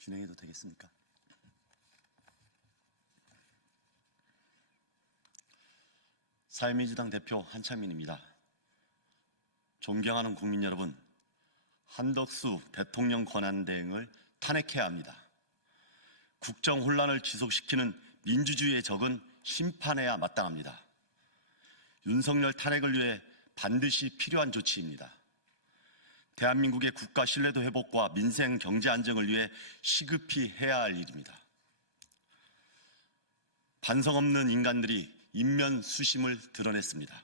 진행해도 되겠습니까? 사회민주당 대표 한창민입니다. 존경하는 국민 여러분, 한덕수 대통령 권한대행을 탄핵해야 합니다. 국정 혼란을 지속시키는 민주주의의 적은 심판해야 마땅합니다. 윤석열 탄핵을 위해 반드시 필요한 조치입니다. 대한민국의 국가 신뢰도 회복과 민생 경제 안정을 위해 시급히 해야 할 일입니다. 반성 없는 인간들이 인면수심을 드러냈습니다.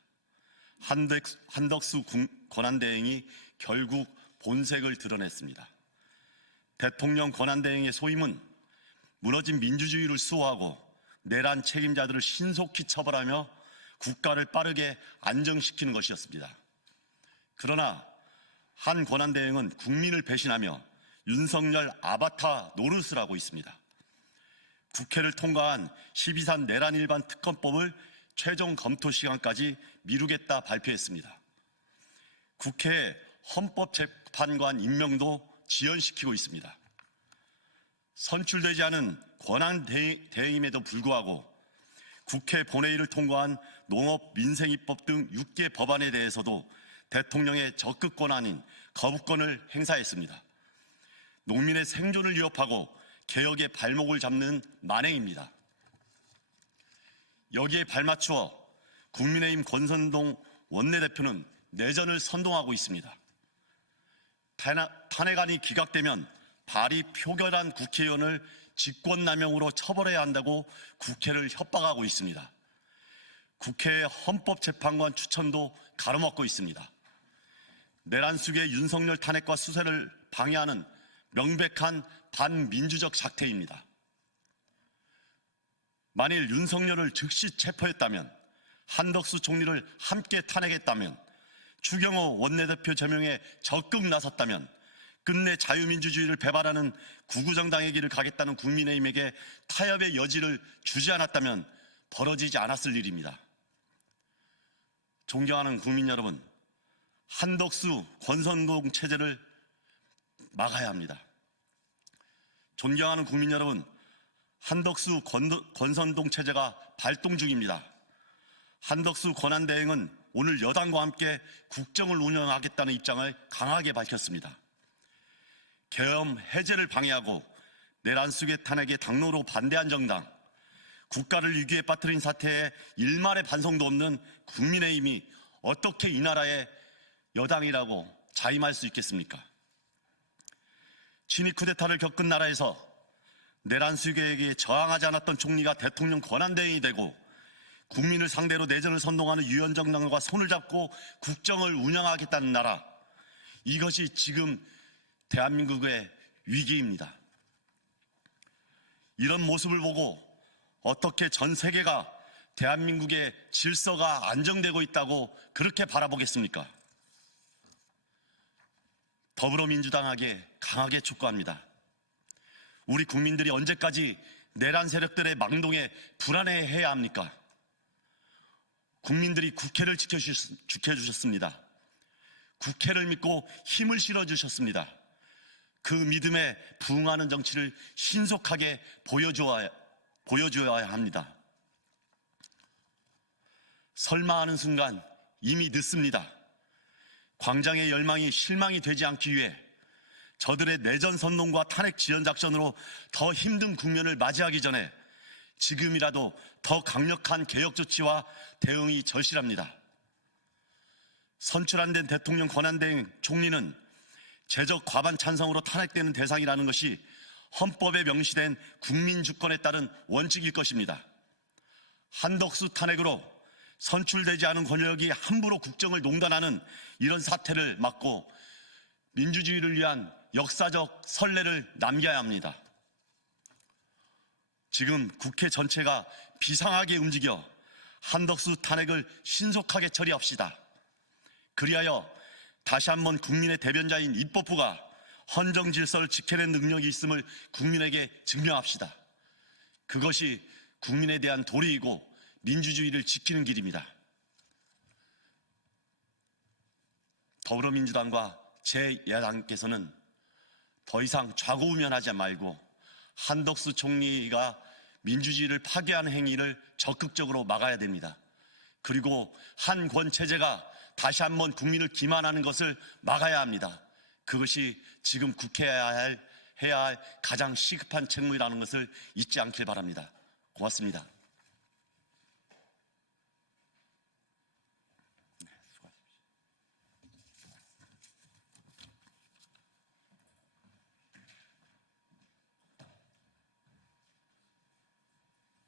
한덕수 권한대행이 결국 본색을 드러냈습니다. 대통령 권한대행의 소임은 무너진 민주주의를 수호하고 내란 책임자들을 신속히 처벌하며 국가를 빠르게 안정시키는 것이었습니다. 그러나 한 권한대행은 국민을 배신하며 윤석열 아바타 노릇을 하고 있습니다. 국회를 통과한 12.3 내란 일반 특검법을 최종 검토 시간까지 미루겠다 발표했습니다. 국회의 헌법재판관 임명도 지연시키고 있습니다. 선출되지 않은 권한대행임에도 불구하고 국회 본회의를 통과한 농업민생입법 등 6개 법안에 대해서도 대통령의 적극 권한인 거부권을 행사했습니다. 농민의 생존을 위협하고 개혁의 발목을 잡는 만행입니다. 여기에 발맞추어 국민의힘 권선동 원내대표는 내전을 선동하고 있습니다. 탄핵안이 기각되면 발의 표결한 국회의원을 직권남용으로 처벌해야 한다고 국회를 협박하고 있습니다. 국회의 헌법재판관 추천도 가로막고 있습니다. 내란 속의 윤석열 탄핵과 수세를 방해하는 명백한 반민주적 작태입니다. 만일 윤석열을 즉시 체포했다면, 한덕수 총리를 함께 탄핵했다면, 추경호 원내대표 제명에 적극 나섰다면 끝내 자유민주주의를 배반하는 구구정당의 길을 가겠다는 국민의힘에게 타협의 여지를 주지 않았다면 벌어지지 않았을 일입니다. 존경하는 국민 여러분, 한덕수 권선동 체제를 막아야 합니다. 존경하는 국민 여러분, 한덕수 권선동 체제가 발동 중입니다. 한덕수 권한대행은 오늘 여당과 함께 국정을 운영하겠다는 입장을 강하게 밝혔습니다. 계엄 해제를 방해하고 내란 속의 탄핵의 당로로 반대한 정당, 국가를 위기에 빠뜨린 사태에 일말의 반성도 없는 국민의힘이 어떻게 이 나라의 여당이라고 자임할 수 있겠습니까? 친위 쿠데타를 겪은 나라에서 내란 수괴에게 저항하지 않았던 총리가 대통령 권한대행이 되고 국민을 상대로 내전을 선동하는 유연정당과 손을 잡고 국정을 운영하겠다는 나라, 이것이 지금 대한민국의 위기입니다. 이런 모습을 보고 어떻게 전 세계가 대한민국의 질서가 안정되고 있다고 그렇게 바라보겠습니까? 더불어민주당에게 강하게 촉구합니다. 우리 국민들이 언제까지 내란 세력들의 망동에 불안해해야 합니까? 국민들이 국회를 지켜주셨습니다. 국회를 믿고 힘을 실어주셨습니다. 그 믿음에 부응하는 정치를 신속하게 보여줘야 합니다. 설마 하는 순간 이미 늦습니다. 광장의 열망이 실망이 되지 않기 위해 저들의 내전 선동과 탄핵 지연 작전으로 더 힘든 국면을 맞이하기 전에 지금이라도 더 강력한 개혁 조치와 대응이 절실합니다. 선출 안 된 대통령 권한대행 총리는 제적 과반 찬성으로 탄핵되는 대상이라는 것이 헌법에 명시된 국민 주권에 따른 원칙일 것입니다. 한덕수 탄핵으로 선출되지 않은 권력이 함부로 국정을 농단하는 이런 사태를 막고 민주주의를 위한 역사적 선례를 남겨야 합니다. 지금 국회 전체가 비상하게 움직여 한덕수 탄핵을 신속하게 처리합시다. 그리하여 다시 한번 국민의 대변자인 입법부가 헌정 질서를 지켜낸 능력이 있음을 국민에게 증명합시다. 그것이 국민에 대한 도리이고 민주주의를 지키는 길입니다. 더불어민주당과 제 야당께서는 더 이상 좌고우면하지 말고 한덕수 총리가 민주주의를 파괴하는 행위를 적극적으로 막아야 됩니다. 그리고 한권 체제가 다시 한번 국민을 기만하는 것을 막아야 합니다. 그것이 지금 국회에 해야 할 가장 시급한 책무라는 것을 잊지 않길 바랍니다. 고맙습니다.